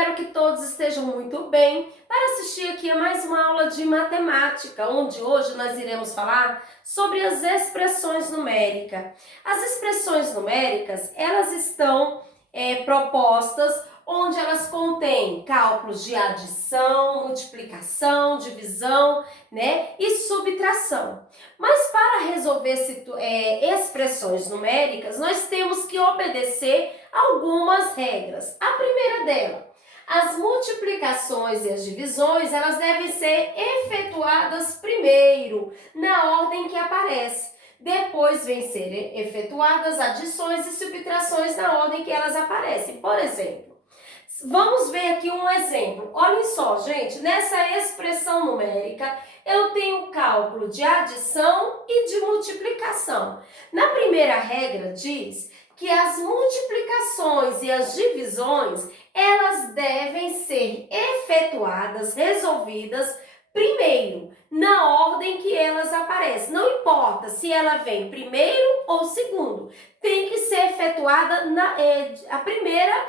espero que todos estejam muito bem para assistir aqui a mais uma aula de matemática, onde hoje nós iremos falar sobre as expressões numéricas. As expressões numéricas, elas estão propostas onde elas contêm cálculos de adição, multiplicação, divisão, né, e subtração. Mas para resolver expressões numéricas, nós temos que obedecer algumas regras. A primeira delas, as multiplicações e as divisões, elas devem ser efetuadas primeiro, na ordem que aparece. Depois vem ser efetuadas adições e subtrações na ordem que elas aparecem. Por exemplo, vamos ver aqui um exemplo. Olhem só, gente, nessa expressão numérica, eu tenho o cálculo de adição e de multiplicação. Na primeira regra diz que as multiplicações e as divisões, elas devem ser efetuadas, resolvidas primeiro, na ordem que elas aparecem. Não importa se ela vem primeiro ou segundo, tem que ser efetuada a primeira.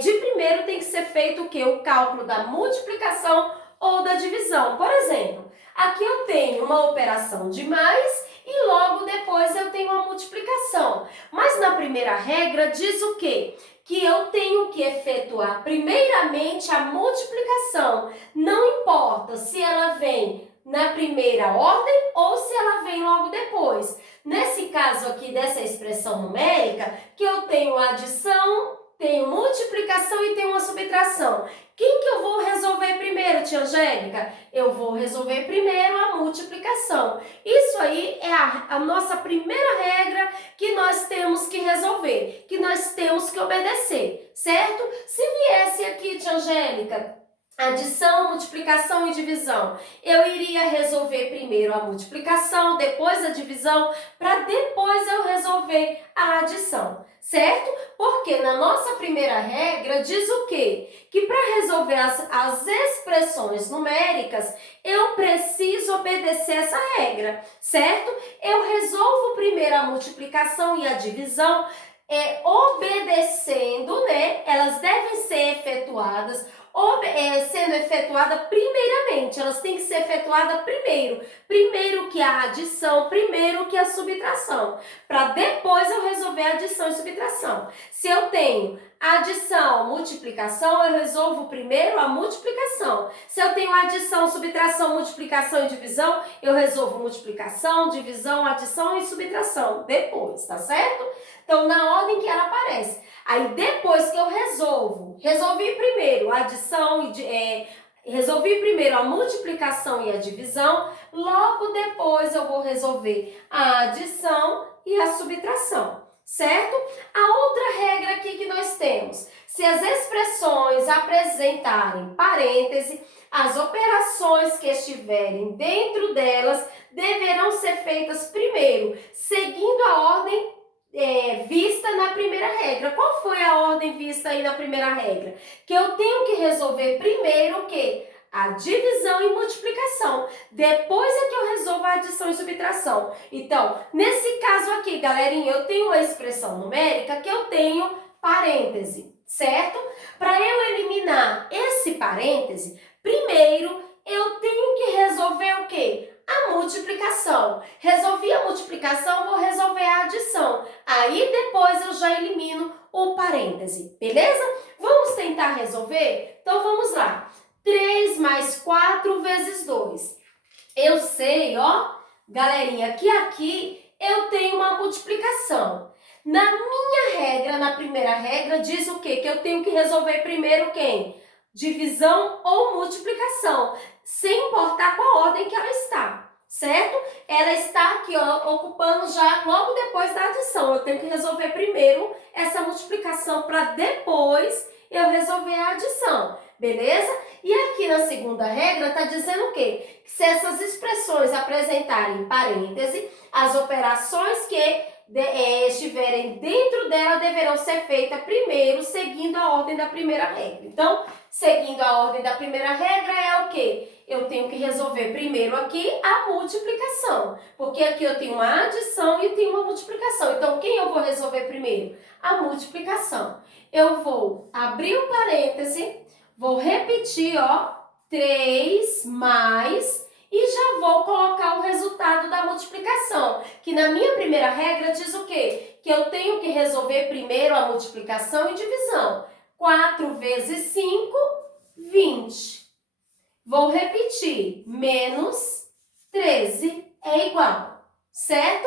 De primeiro tem que ser feito o quê? O cálculo da multiplicação ou da divisão. Por exemplo, aqui eu tenho uma operação de mais e logo depois eu tenho uma multiplicação. Mas na primeira regra diz o quê? Que eu tenho que efetuar primeiramente a multiplicação. Não importa se ela vem na primeira ordem ou se ela vem logo depois. Nesse caso aqui dessa expressão numérica, que eu tenho adição, tenho multiplicação e tenho uma subtração. Quem que eu vou resolver primeiro, tia Angélica? Eu vou resolver primeiro a multiplicação. Isso aí é a nossa primeira regra que nós temos que resolver, que nós temos que obedecer, certo? Se viesse aqui, tia Angélica, adição, multiplicação e divisão, eu iria resolver primeiro a multiplicação, depois a divisão, para depois eu resolver a adição, certo? Porque na nossa primeira regra diz o quê? Que para resolver as expressões numéricas, eu preciso obedecer essa regra, certo? Eu resolvo primeiro a multiplicação e a divisão, obedecendo, né? Elas devem ser efetuadas sendo efetuada primeiramente, elas têm que ser efetuadas primeiro que a adição, primeiro que a subtração, para depois eu resolver a adição e subtração. Se eu tenho adição, multiplicação, eu resolvo primeiro a multiplicação. Se eu tenho adição, subtração, multiplicação e divisão, eu resolvo multiplicação, divisão, adição e subtração depois, tá certo? Então, na ordem que ela aparece. Aí, depois que eu resolvi primeiro a adição, resolvi primeiro a multiplicação e a divisão, logo depois eu vou resolver a adição e a subtração, certo? A outra regra aqui que nós temos, se as expressões apresentarem parêntese, as operações que estiverem dentro delas deverão ser feitas primeiro, seguindo a ordem vista na primeira regra. Qual foi a ordem vista aí na primeira regra? Que eu tenho que resolver primeiro o quê? A divisão e multiplicação. Depois é que eu resolvo a adição e subtração. Então, nesse caso aqui, galerinha, eu tenho uma expressão numérica que eu tenho parêntese, certo? Para eu eliminar esse parêntese, primeiro eu tenho que resolver o quê? A multiplicação. Resolvi a multiplicação, vou resolver a adição. Aí depois eu já elimino o parêntese, beleza? Vamos tentar resolver? Então vamos lá. 3 mais 4 vezes 2. Eu sei, ó, galerinha, que aqui eu tenho uma multiplicação. Na minha regra, na primeira regra, diz o quê? Que eu tenho que resolver primeiro quem? Divisão ou multiplicação, sem importar qual ordem que ela está, certo? Ela está aqui, ó, ocupando já logo depois da adição. Eu tenho que resolver primeiro essa multiplicação para depois eu resolver a adição, beleza? E aqui na segunda regra está dizendo o quê? Que se essas expressões apresentarem parêntese, as operações que estiverem dentro dela deverão ser feitas primeiro, seguindo a ordem da primeira regra. Então, seguindo a ordem da primeira regra é o quê? Eu tenho que resolver primeiro aqui a multiplicação, porque aqui eu tenho uma adição e tenho uma multiplicação. Então, quem eu vou resolver primeiro? A multiplicação. Eu vou abrir um parêntese, Vou repetir, ó, 3 mais, e já vou colocar o resultado da multiplicação, que na minha primeira regra diz o quê? Que eu tenho que resolver primeiro a multiplicação e divisão. 4 vezes 5, 20. Vou repetir, menos 13 é igual, certo?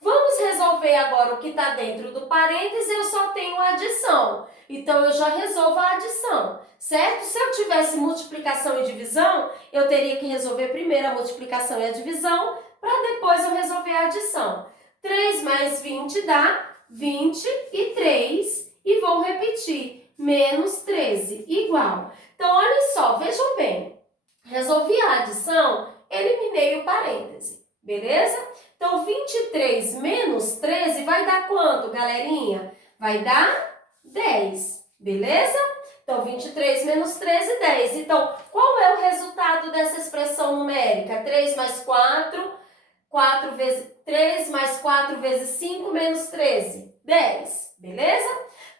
Vamos resolver agora o que está dentro do parêntese, eu só tenho adição. Então, eu já resolvo a adição, certo? Se eu tivesse multiplicação e divisão, eu teria que resolver primeiro a multiplicação e a divisão, para depois eu resolver a adição. 3 mais 20 dá 23, e vou repetir, menos 13, igual. Então, olha só, vejam bem, resolvi a adição, eliminei o parêntese, beleza? Então, 23 menos 13 vai dar quanto, galerinha? Vai dar 10, beleza? Então, 23 menos 13, 10. Então, qual é o resultado dessa expressão numérica? 3 mais 4, 3 mais 4 vezes 5 menos 13, 10, beleza?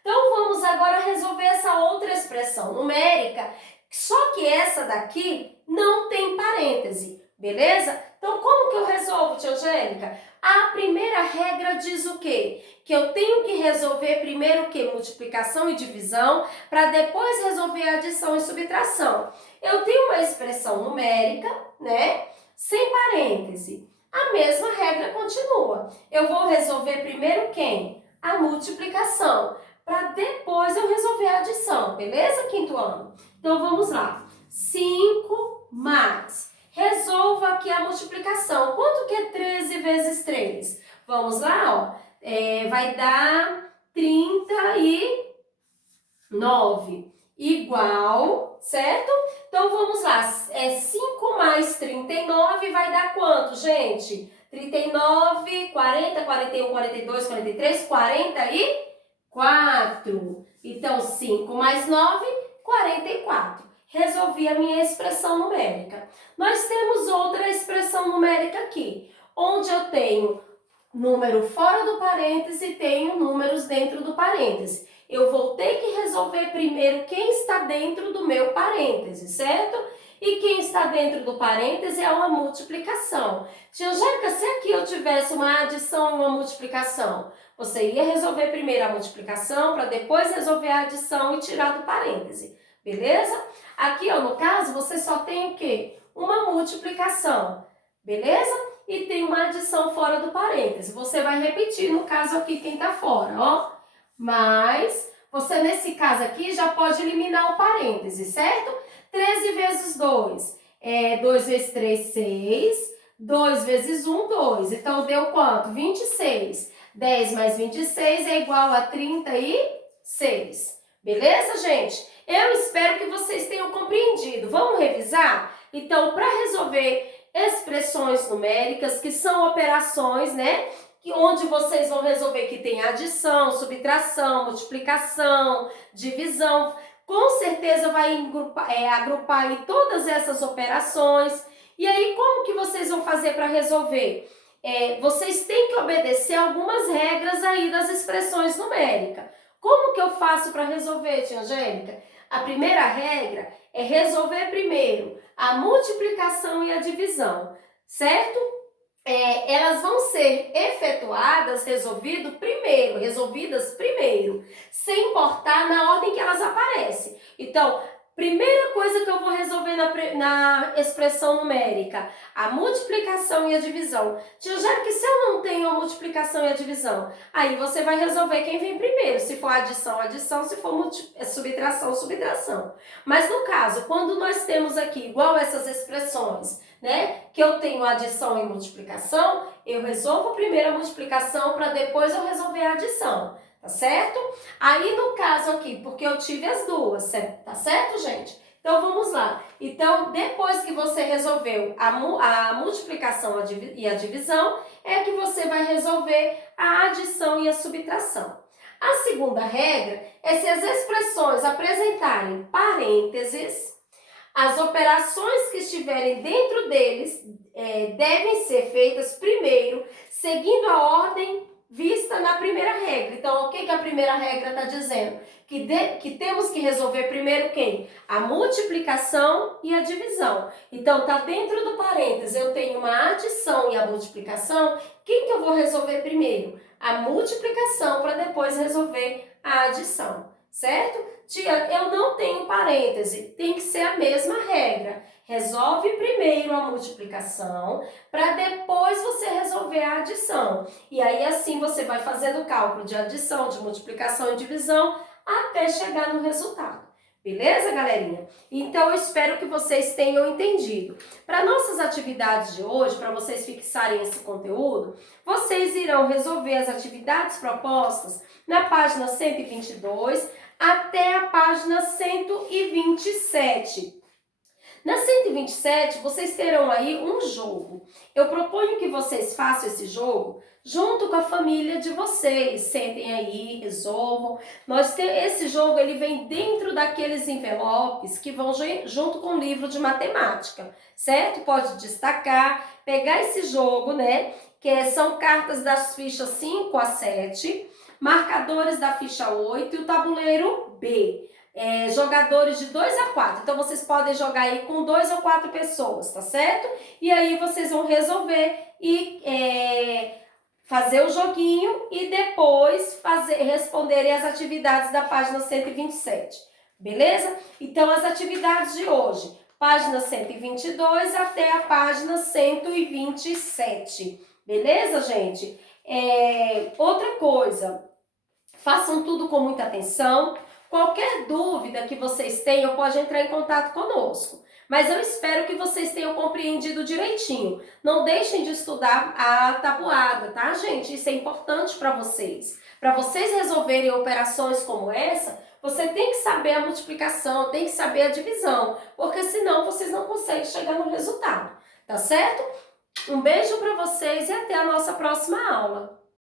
Então, vamos agora resolver essa outra expressão numérica, só que essa daqui não tem parêntese, beleza? Então, como que eu resolvo, tia Angélica? A primeira regra diz o quê? Que eu tenho que resolver primeiro o quê? Multiplicação e divisão, para depois resolver adição e subtração. Eu tenho uma expressão numérica, né? Sem parêntese. A mesma regra continua. Eu vou resolver primeiro quem? A multiplicação, para depois eu resolver a adição, beleza, quinto ano? Então, vamos lá. 5 mais. Resolva aqui a multiplicação. Quanto que é 13 vezes 3? Vamos lá, ó. Vai dar 39, igual, certo? Então, vamos lá. 5 mais 39 vai dar quanto, gente? 39, 40, 41, 42, 43, 44. Então, 5 mais 9, 44. Resolvi a minha expressão numérica. Nós temos outra expressão numérica aqui, onde eu tenho número fora do parêntese e tenho números dentro do parêntese. Eu vou ter que resolver primeiro quem está dentro do meu parêntese, certo? E quem está dentro do parêntese é uma multiplicação. Tia Angélica, se aqui eu tivesse uma adição e uma multiplicação, você ia resolver primeiro a multiplicação para depois resolver a adição e tirar do parêntese, beleza? Aqui, ó, no caso, você só tem o quê? Uma multiplicação, beleza? E tem uma adição fora do parêntese. Você vai repetir, no caso aqui, quem tá fora, ó. Mas, você nesse caso aqui já pode eliminar o parêntese, certo? 13 vezes 2. 2 vezes 3, 6. 2 vezes 1, 2. Então, deu quanto? 26. 10 mais 26 é igual a 36. Beleza, gente? Eu espero que vocês tenham compreendido. Vamos revisar? Então, para resolver expressões numéricas, que são operações, né? Onde vocês vão resolver que tem adição, subtração, multiplicação, divisão. Com certeza vai agrupar em todas essas operações. E aí, como que vocês vão fazer para resolver? Vocês têm que obedecer algumas regras aí das expressões numéricas. Como que eu faço para resolver, tia Angélica? A primeira regra é resolver primeiro a multiplicação e a divisão, certo? Elas vão ser resolvidas primeiro, sem importar na ordem que elas aparecem. Então, primeira coisa que eu vou resolver na expressão numérica, a multiplicação e a divisão. Tia Angélica, se eu não tenho a multiplicação e a divisão, aí você vai resolver quem vem primeiro. Se for adição, adição, se for subtração, subtração. Mas no caso, quando nós temos aqui igual essas expressões, né, que eu tenho adição e multiplicação, eu resolvo primeiro a multiplicação para depois eu resolver a adição. Tá certo? Aí no caso aqui, porque eu tive as duas, tá certo, gente? Então vamos lá. Então, depois que você resolveu a multiplicação e a divisão, é que você vai resolver a adição e a subtração. A segunda regra é se as expressões apresentarem parênteses, as operações que estiverem dentro deles devem ser feitas primeiro, seguindo a ordem vista na primeira regra. Então, o que a primeira regra está dizendo? Que temos que resolver primeiro quem? A multiplicação e a divisão. Então, está dentro do parênteses, eu tenho uma adição e a multiplicação. Quem que eu vou resolver primeiro? A multiplicação para depois resolver a adição, certo? Tia, eu não tenho parêntese, tem que ser a mesma regra. Resolve primeiro a multiplicação para depois você resolver a adição. E aí assim você vai fazendo o cálculo de adição, de multiplicação e divisão até chegar no resultado. Beleza, galerinha? Então, eu espero que vocês tenham entendido. Para nossas atividades de hoje, para vocês fixarem esse conteúdo, vocês irão resolver as atividades propostas na página 122 até a página 127. Na 127, vocês terão aí um jogo. Eu proponho que vocês façam esse jogo junto com a família de vocês. Sentem aí, resolvam. Esse jogo ele vem dentro daqueles envelopes que vão junto com o livro de matemática, certo? Pode destacar, pegar esse jogo, né? Que são cartas das fichas 5 a 7, marcadores da ficha 8 e o tabuleiro B. Jogadores de 2 a 4. Então, vocês podem jogar aí com 2 ou 4 pessoas, tá certo? E aí, vocês vão resolver e fazer o joguinho e depois responderem as atividades da página 127. Beleza? Então, as atividades de hoje, página 122 até a página 127. Beleza, gente? Outra coisa, façam tudo com muita atenção. Qualquer dúvida que vocês tenham, pode entrar em contato conosco. Mas eu espero que vocês tenham compreendido direitinho. Não deixem de estudar a tabuada, tá, gente? Isso é importante para vocês. Para vocês resolverem operações como essa, você tem que saber a multiplicação, tem que saber a divisão, porque senão vocês não conseguem chegar no resultado, tá certo? Um beijo para vocês e até a nossa próxima aula.